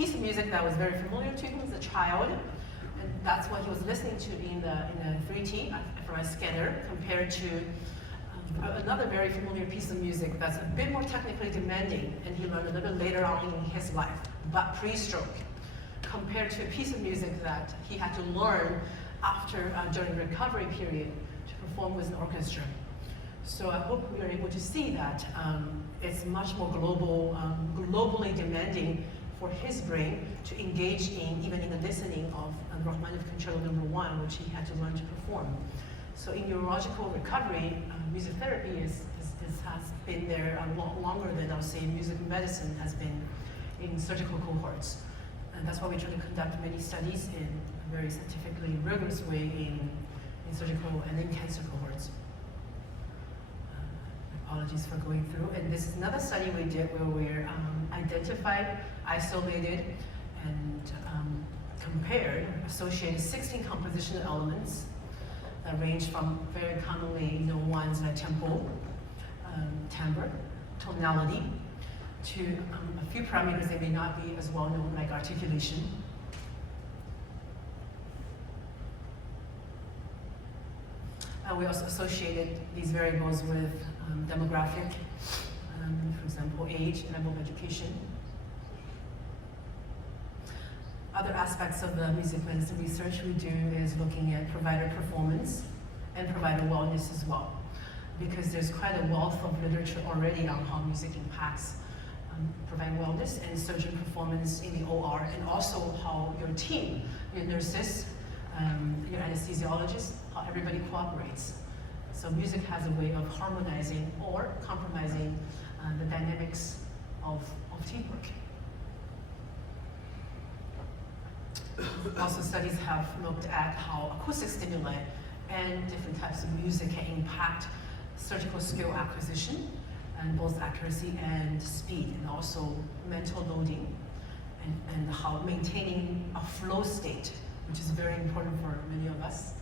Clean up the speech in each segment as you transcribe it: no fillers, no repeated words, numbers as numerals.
piece of music that was very familiar to him as a child, and that's what he was listening to in the 3T fMRI scanner, compared to another very familiar piece of music that's a bit more technically demanding, and he learned a little bit later on in his life, but pre-stroke, compared to a piece of music that he had to learn after during the recovery period to perform with an orchestra. So I hope we are able to see that it's much more globally demanding for his brain to engage in, even in the listening of Rachmaninoff Concerto No. 1, which he had to learn to perform. So in neurological recovery, music therapy has been there a lot longer than, I'll say, music medicine has been in surgical cohorts. And that's why we try to conduct many studies in a very scientifically rigorous way in surgical and in cancer cohorts. Apologies for going through. And this is another study we did where we identified, isolated, and compared associated 16 compositional elements that range from very commonly known ones like tempo, timbre, tonality, to a few parameters that may not be as well known, like articulation. We also associated these variables with demographic, for example, age, level of education. Other aspects of the music medicine research we do is looking at provider performance and provider wellness as well, because there's quite a wealth of literature already on how music impacts provider wellness and surgeon performance in the OR, and also how your team, your nurses, your anesthesiologists, how everybody cooperates. So music has a way of harmonizing or compromising the dynamics of teamwork. Also, studies have looked at how acoustic stimuli and different types of music can impact surgical skill acquisition, and both accuracy and speed, and also mental loading, and how maintaining a flow state, which is very important for many of us.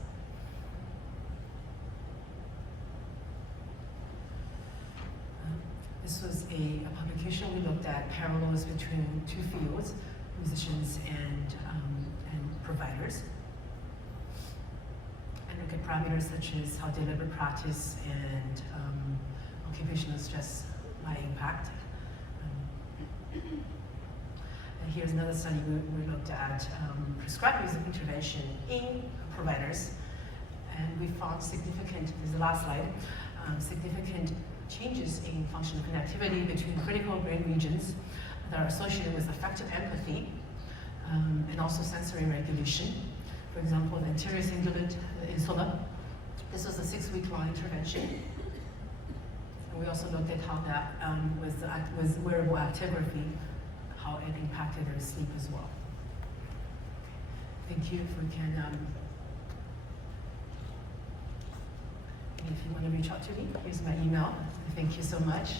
This was a publication. We looked at parallels between two fields, musicians and providers, and look at parameters such as how deliberate practice and occupational stress might impact. And here's another study we looked at prescribed music intervention in providers, and we found significant, this is the last slide, significant changes in functional connectivity between critical brain regions that are associated with affective empathy and also sensory regulation. For example, the anterior cingulate insula. This was a 6-week-long intervention. And we also looked at how that, with wearable actigraphy, how it impacted their sleep as well. Thank you. If we can, if you want to reach out to me, here's my email. Thank you so much.